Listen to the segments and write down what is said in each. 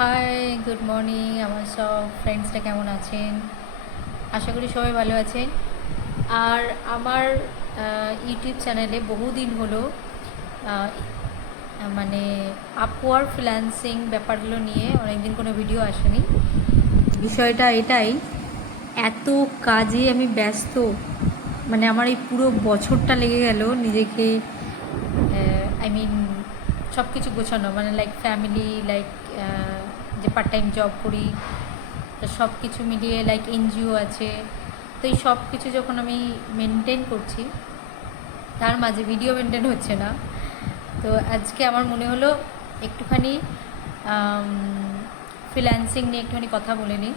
High, good morning আমার সব ফ্রেন্ডসরা কেমন আছেন? আশা করি সবাই ভালো আছেন। আর আমার ইউটিউব চ্যানেলে বহুদিন হলো আহ, মানে আপওয়ার্ক ফ্রিল্যান্সিং ব্যাপারগুলো নিয়ে অনেকদিন কোনো ভিডিও আসেনি। বিষয়টা এটাই, এত কাজে আমি ব্যস্ত, মানে আমার এই পুরো বছরটা লেগে গেল নিজেকে আই মিন সব কিছু গোছানো, মানে লাইক ফ্যামিলি, লাইক যে পার্ট টাইম জব করি, তো সব কিছু মিলিয়ে লাইক এনজিও আছে। তো এই সব কিছু যখন আমি মেনটেন করছি, তার মাঝে ভিডিও মেনটেন হচ্ছে না। তো আজকে আমার মনে হলো একটুখানি ফ্রিল্যান্সিং নিয়ে একটুখানি কথা বলে নিই।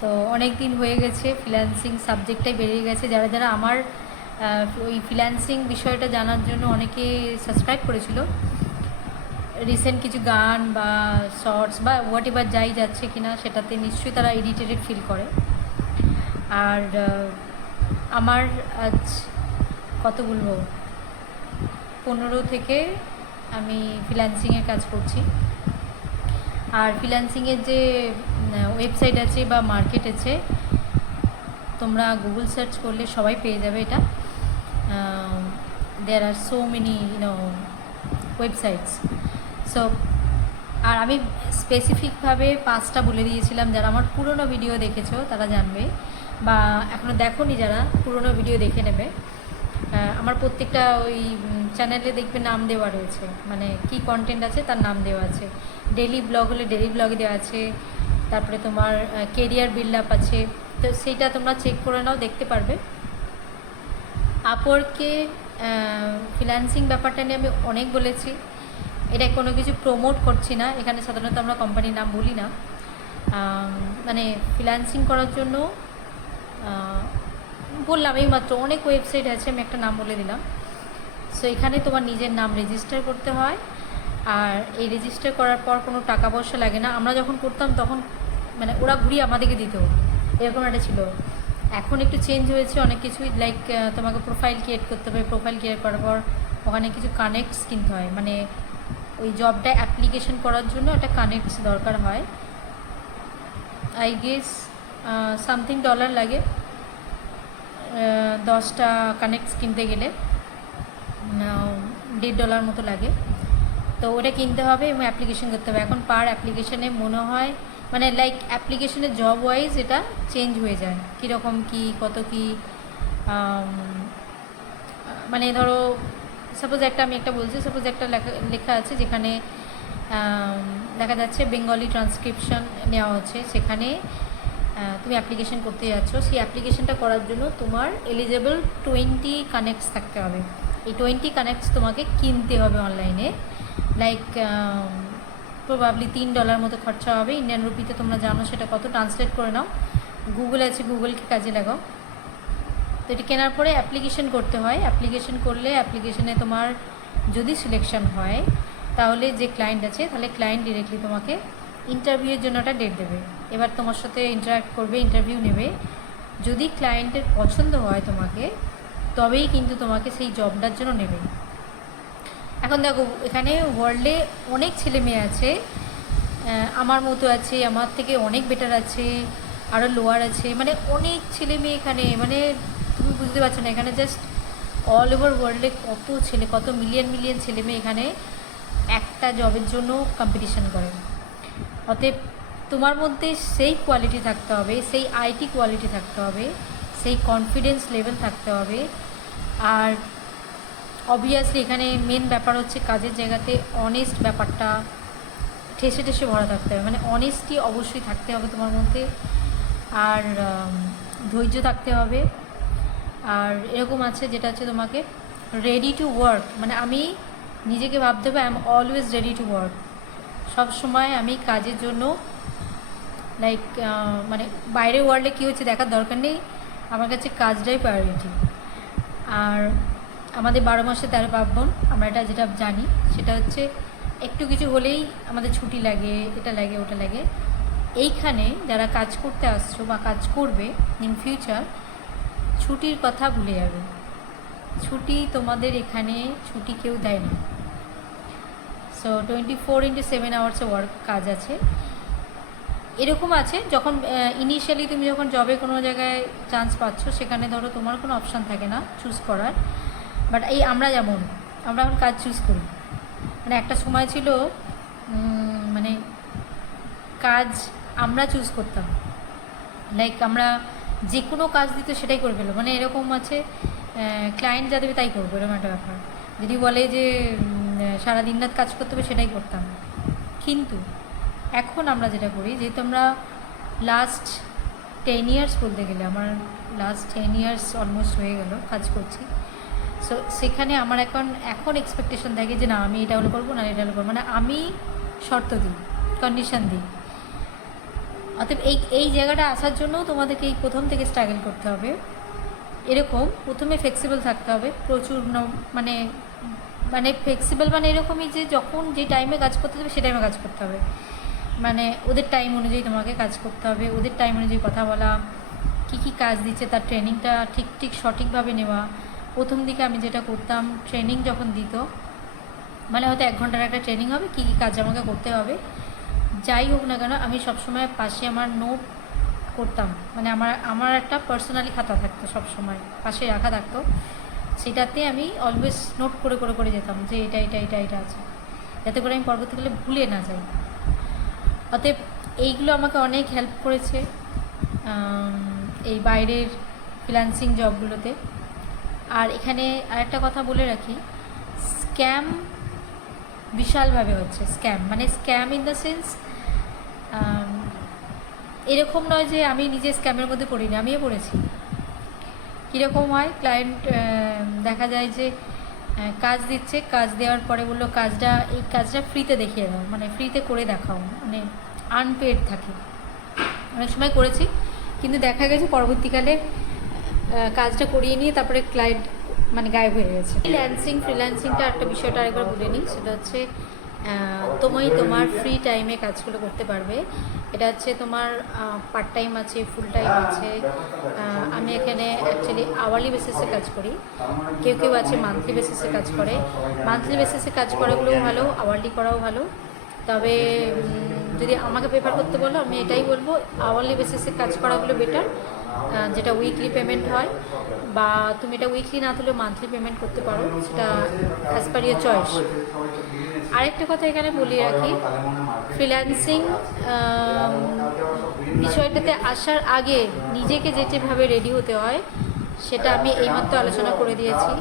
তো অনেক দিন হয়ে গেছে, ফ্রিল্যান্সিং সাবজেক্টটাই বেরিয়ে গেছে। যারা যারা আমার ওই ফ্রিল্যান্সিং বিষয়টা জানার জন্য অনেকে সাবস্ক্রাইব করেছিল, রিসেন্ট কিছু গান বা শর্টস বা হোয়াট এভার যাই যাচ্ছে কিনা সেটাতে নিশ্চয়ই তারা ইরিটেটেড ফিল করে। আর আমার আজ কত বলবো, 15 থেকে আমি ফ্রিল্যান্সিংয়ের কাজ করছি। আর ফ্রিল্যান্সিংয়ের যে ওয়েবসাইট আছে বা মার্কেট আছে, তোমরা গুগল সার্চ করলে সবাই পেয়ে যাবে এটা। দেয়ার আর সো মেনি ওয়েবসাইটস। সো আর আমি স্পেসিফিকভাবে 5টা বলে দিয়েছিলাম, যারা আমার পুরনো ভিডিও দেখেছো তারা জানবে, বা এখনও দেখোনি যারা পুরনো ভিডিও দেখে নেবে। আমার প্রত্যেকটা ওই চ্যানেলে দেখবে নাম দেওয়া রয়েছে, মানে কি কন্টেন্ট আছে তার নাম দেওয়া আছে। ডেইলি ব্লগ হলে ডেইলি ব্লগে দেওয়া আছে, তারপরে তোমার কেরিয়ার বিল্ড আপ আছে, তো সেইটা তোমরা চেক করে নাও, দেখতে পারবে। আপওয়ার্কে ফ্রিল্যান্সিং ব্যাপারটা নিয়ে আমি অনেক বলেছি, এটা কোনো কিছু প্রমোট করছি না, এখানে সাধারণত আমরা কোম্পানির নাম বলি না। মানে ফ্রিল্যান্সিং করার জন্য বললাম এই মাত্র অনেক ওয়েবসাইট আছে, আমি একটা নাম বলে দিলাম। সো এখানে তোমার নিজের নাম রেজিস্টার করতে হয়, আর এই রেজিস্টার করার পর কোনো টাকা পয়সা লাগে না। আমরা যখন করতাম তখন মানে ওরা ঘুরিয়ে আমাদেরকে দিত, এরকম একটা ছিল। এখন একটু চেঞ্জ হয়েছে অনেক কিছুই, লাইক তোমাকে প্রোফাইল ক্রিয়েট করতে হবে, প্রোফাইল ক্রিয়েট করার পর ওখানে কিছু কানেক্টস কিনতে হয়, মানে ওই জবটা অ্যাপ্লিকেশন করার জন্য একটা কানেক্টস দরকার হয়। আই গেস সামথিং ডলার লাগে 10টা কানেক্টস কিনতে গেলে, $1.5 মতো লাগে। তো ওটা কিনতে হবে এবং অ্যাপ্লিকেশন করতে হবে। এখন পার অ্যাপ্লিকেশনে মনে হয় মানে লাইক অ্যাপ্লিকেশনের জব ওয়াইজ এটা চেঞ্জ হয়ে যায়, কীরকম কী কত কী। মানে ধরো সাপোজ আমি একটা বলছি, সাপোজ একটা লেখা আছে যেখানে দেখা যাচ্ছে বেঙ্গলি ট্রান্সক্রিপশন নেওয়া হচ্ছে, সেখানে তুমি অ্যাপ্লিকেশন করতে যাচ্ছ। সেই অ্যাপ্লিকেশনটা করার জন্য তোমার এলিজেবল 20 কানেক্টস থাকতে হবে। এই 20 কানেক্টস তোমাকে কিনতে হবে অনলাইনে, লাইক প্রবাবলি $3 মতো খরচা হবে। ইন্ডিয়ান রুপিতে তোমরা জানো সেটা কত, ট্রান্সলেট করে নাও। গুগল আছে, গুগলকে কাজে লাগাও। তো এটি কেনার পরে অ্যাপ্লিকেশন করতে হয়। অ্যাপ্লিকেশন করলে অ্যাপ্লিকেশনে তোমার যদি সিলেকশন হয়, তাহলে যে ক্লায়েন্ট আছে, তাহলে ক্লায়েন্ট ডিরেক্টলি তোমাকে ইন্টারভিউয়ের জন্য একটা ডেট দেবে। এবার তোমার সাথে ইন্টারাক্ট করবে, ইন্টারভিউ নেবে। যদি ক্লায়েন্টের পছন্দ হয় তোমাকে, তবেই কিন্তু তোমাকে সেই জবটার জন্য নেবে। এখন দেখো, এখানে ওয়ার্ল্ডে অনেক ছেলে মেয়ে আছে, আমার মতো আছে, আমার থেকে অনেক বেটার আছে, আরও লোয়ার আছে, মানে অনেক ছেলে মেয়ে এখানে, মানে তুমি বুঝতে পারছো না, এখানে জাস্ট অল ওভার ওয়ার্ল্ডে কত ছেলে, কত মিলিয়ন মিলিয়ন ছেলে মেয়ে এখানে একটা জবের জন্য কম্পিটিশন করে। অতএব তোমার মধ্যে সেই কোয়ালিটি থাকতে হবে, সেই আইটি কোয়ালিটি থাকতে হবে, সেই কনফিডেন্স লেভেল থাকতে হবে। আর অবভিয়াসলি এখানে মেন ব্যাপার হচ্ছে কাজের জায়গাতে অনেস্ট ব্যাপারটা ঠেসে ঠেসে ভরা থাকতে হবে, মানে অনেস্টি অবশ্যই থাকতে হবে তোমার মধ্যে। আর ধৈর্য থাকতে হবে। আর এরকম আছে যেটা হচ্ছে তোমাকে রেডি টু ওয়ার্ক, মানে আমি নিজেকে ভাবতে হবে I am always ready to work. সবসময় আমি কাজের জন্য লাইক মানে বাইরের ওয়ার্ল্ডে কী হচ্ছে দেখার দরকার নেই, আমার কাছে কাজটাই প্রায়োরিটি। আর আমাদের 12 মাসে 13 পার্বণ, আমরা এটা যেটা জানি সেটা হচ্ছে একটু কিছু হলেই আমাদের ছুটি লাগে, এটা লাগে ওটা লাগে। এইখানে যারা কাজ করতে আসছো বা কাজ করবে ইন ফিউচার, ছুটির কথা ভুলে যাবে। ছুটি তোমাদের এখানে ছুটি কেউ দেয় না। সো 24/7 আওয়ার্সে ওয়ার্ক কাজ আছে। এরকম আছে যখন ইনিশিয়ালি তুমি যখন জবে কোনো জায়গায় চান্স পাচ্ছ, সেখানে ধরো তোমার কোনো অপশান থাকে না চুজ করার। বাট এই আমরা এখন কাজ চুজ করি। মানে একটা সময় ছিল মানে কাজ আমরা চুজ করতাম, লাইক আমরা যে কোনো কাজ দিতে সেটাই করে ফেলো। মানে এরকম আছে ক্লায়েন্ট যা দেবে তাই করবো, এরকম একটা ব্যাপার। যদি বলে যে সারা দিন রাত কাজ করতে হবে, সেটাই করতাম। কিন্তু এখন আমরা যেটা করি, যেহেতু আমরা লাস্ট 10 ইয়ার্স বলতে গেলে, আমার লাস্ট 10 ইয়ার্স অলমোস্ট হয়ে গেল কাজ করছি। সো সেখানে আমার এখন এক্সপেকটেশন থাকে যে না আমি এটা হলো করবো, না এটা হলো করবো। মানে আমি শর্ত দিই, কন্ডিশন দিই। অতএব এই জায়গাটা আসার জন্য তোমাদেরকে এই প্রথম থেকে স্ট্রাগল করতে হবে। এরকম প্রথমে ফ্লেক্সিবল থাকতে হবে প্রচুর, মানে মানে ফ্লেক্সিবল মানে এরকমই যে যখন যে টাইমে কাজ করতে হবে সে টাইমে কাজ করতে হবে। মানে ওদের টাইম অনুযায়ী তোমাকে কাজ করতে হবে, ওদের টাইম অনুযায়ী কথা বলা, কী কাজ দিচ্ছে তার ট্রেনিংটা ঠিক সঠিকভাবে নেওয়া। প্রথম দিকে আমি যেটা করতাম, ট্রেনিং যখন দিত, মানে হয়তো 1 ঘন্টার একটা ট্রেনিং হবে, কী কাজ আমাকে করতে হবে, যাই হোক না কেন আমি সবসময় পাশে আমার নোট করতাম। মানে আমার একটা পার্সোনালি খাতা থাকতো, সবসময় পাশে রাখা থাকতো। সেটাতে আমি অলওয়েজ নোট করে যেতাম যে এটা আছে, যাতে করে আমি পরবর্তীকালে ভুলে না যাই। অতএব এইগুলো আমাকে অনেক হেল্প করেছে এই বাইরের ফ্রিল্যান্সিং জবগুলোতে। আর এখানে আরেকটা কথা বলে রাখি, স্ক্যাম বিশালভাবে হচ্ছে। মানে স্ক্যাম ইন দ্য সেন্স এরকম নয় যে আমি নিজে স্ক্যামের মধ্যে পড়িনি, আমিও পড়েছি। কীরকম হয়, ক্লায়েন্ট দেখা যায় যে কাজ দিচ্ছে, কাজ দেওয়ার পরে বললো এই কাজটা ফ্রিতে দেখিয়ে দাও, মানে ফ্রিতে করে দেখাও, মানে আনপেড থাকে। অনেক সময় করেছি, কিন্তু দেখা গেছে পরবর্তীকালে কাজটা করিয়ে নিয়ে তারপরে ক্লায়েন্ট মানে গায়েব হয়ে গেছে। ফ্রিল্যান্সিংটা একটা বিষয়টা আরেকবার বলে নিই, সেটা হচ্ছে তুমি তোমার ফ্রি টাইমে কাজগুলো করতে পারবে। এটা হচ্ছে তোমার পার্ট টাইম আছে, ফুল টাইম আছে। আমি এখানে অ্যাকচুয়ালি আওয়ারলি বেসিসে কাজ করি, কেউ আছে মান্থলি বেসিসে কাজ করে। মান্থলি বেসিসে কাজ করাগুলোও ভালো, আওয়ারলি করাও ভালো। তবে যদি আমাকে প্রেফার করতে বলো, আমি এটাই বলবো আওয়ারলি বেসিসে কাজ করাগুলো বেটার, যেটা উইকলি পেমেন্ট হয়, বা তুমি এটা উইকলি না তুলে মান্থলি পেমেন্ট করতে পারো, সেটা অ্যাজ পার ইয়োর চয়েস। আরেকটা কথা এখানে বলে রাখি, ফ্রিল্যান্সিং বিষয়টাতে আসার আগে নিজেকে যেভাবে রেডি হতে হয় সেটা আমি এইমাত্র আলোচনা করে দিয়েছি।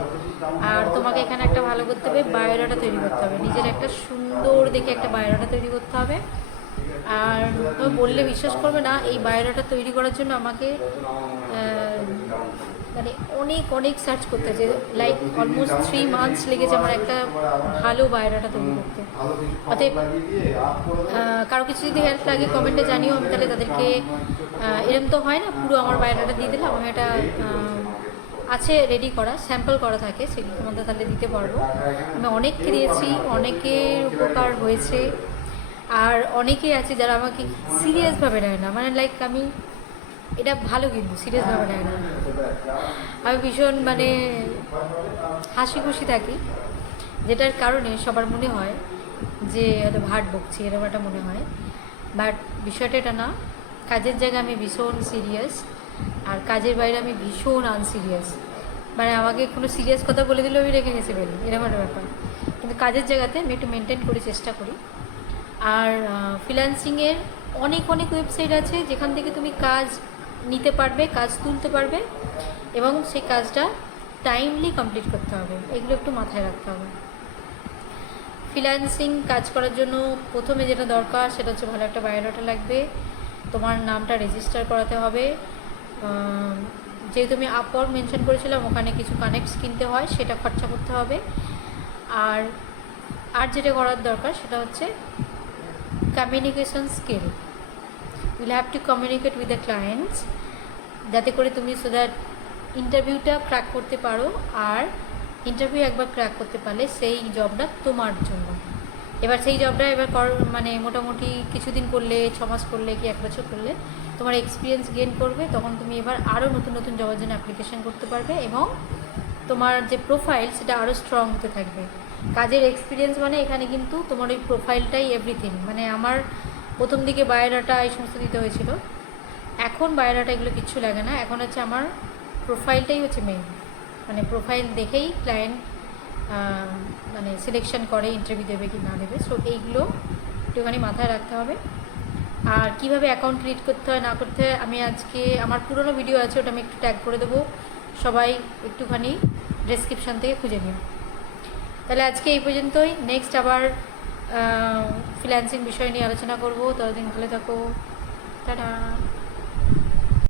আর তোমাকে এখানে একটা ভালো করতে হবে, বায়োডাটা তৈরি করতে হবে, নিজের একটা সুন্দর দেখে একটা বায়োডাটা তৈরি করতে হবে। আর তুমি বললে বিশ্বাস করবে না, এই বায়োডাটা তৈরি করার জন্য আমাকে মানে অনেক সার্চ করতে হয়েছে, লাইক অলমোস্ট 3 মান্থস লেগেছে আমার একটা ভালো বায়োডাটা তৈরি করতে। অতএব কারো কিছু যদি হেল্প লাগে কমেন্টে জানিও, আমি তাহলে তাদেরকে এরম তো হয় না পুরো আমার বায়োডাটা দিয়ে দিলাম, আমি এটা আছে রেডি করা, স্যাম্পল করা থাকে, সেগুলোর মধ্যে তাহলে দিতে পারবো। আমি অনেককে দিয়েছি, অনেকের উপকার হয়েছে। আর অনেকেই আছে যারা আমাকে সিরিয়াসভাবে নেয় না, মানে লাইক আমি এটা ভালো, কিন্তু সিরিয়াসভাবে নেয় না। আমি ভীষণ মানে হাসি খুশি থাকি, যেটার কারণে সবার মনে হয় যে হয়তো ভাট বকছি, এরকম একটা মনে হয়। বাট বিষয়টা এটা না, কাজের জায়গায় আমি ভীষণ সিরিয়াস, আর কাজের বাইরে আমি ভীষণ আনসিরিয়াস। মানে আমাকে কোনো সিরিয়াস কথা বলে দিলেও আমি রেখে হেসে ফেলি, এরকম একটা ব্যাপার। কিন্তু কাজের জায়গাতে আমি একটু মেনটেন করে চেষ্টা করি। আর ফ্রিল্যান্সিংয়ের অনেক ওয়েবসাইট আছে যেখান থেকে তুমি কাজ নিতে পারবে, কাজ তুলতে পারবে, এবং সেই কাজটা টাইমলি কমপ্লিট করতে হবে। এগুলো একটু মাথায় রাখতে হবে। ফ্রিল্যান্সিং কাজ করার জন্য প্রথমে যেটা দরকার সেটা হচ্ছে ভালো একটা বায়োডাটা লাগবে, তোমার নামটা রেজিস্টার করাতে হবে। যেহেতু আমি আপওয়ার্ক মেনশন করেছিলাম, ওখানে কিছু কানেক্টস কিনতে হয়, সেটা খরচা করতে হবে। আর যেটা করার দরকার সেটা হচ্ছে communication skill. Will have to communicate with the clients, যাতে করে তুমি সো দ্যাট ইন্টারভিউটা ক্র্যাক করতে পারো। আর ইন্টারভিউ একবার ক্র্যাক করতে পারলে সেই জবটা তোমার জন্য। এবার সেই জবটা মানে মোটামুটি কিছুদিন করলে, 6 মাস করলে কি 1 বছর করলে তোমার এক্সপিরিয়েন্স গেইন করবে, তখন তুমি এবার আরও নতুন জবের জন্য অ্যাপ্লিকেশন করতে পারবে, এবং তোমার যে প্রোফাইল সেটা আরও স্ট্রং হতে থাকবে। কাজের এক্সপিরিয়েন্স মানে এখানে কিন্তু তোমার ওই প্রোফাইলটাই এভরিথিং। মানে আমার প্রথম দিকে বায়োডাটা এই সমস্ত দিতে হয়েছিল, এখন বায়োডাটা এগুলো কিচ্ছু লাগে না। এখন হচ্ছে আমার প্রোফাইলটাই হচ্ছে মেন, মানে প্রোফাইল দেখেই ক্লায়েন্ট মানে সিলেকশন করে ইন্টারভিউ দেবে কি না দেবে। সো এইগুলো একটুখানি মাথায় রাখতে হবে। আর কীভাবে অ্যাকাউন্ট ক্রিয়েট করতে হয় না করতে হয় আমি আজকে আমার পুরনো ভিডিও আছে, ওটা আমি একটু ট্যাগ করে দেবো, সবাই একটুখানি ডেসক্রিপশান থেকে খুঁজে নিও। তাহলে আজকে এই পর্যন্তই, নেক্সট আবার ফ্রিল্যান্সিং বিষয় নিয়ে আলোচনা করবো। ততদিন ভালো থাকো, টাটা।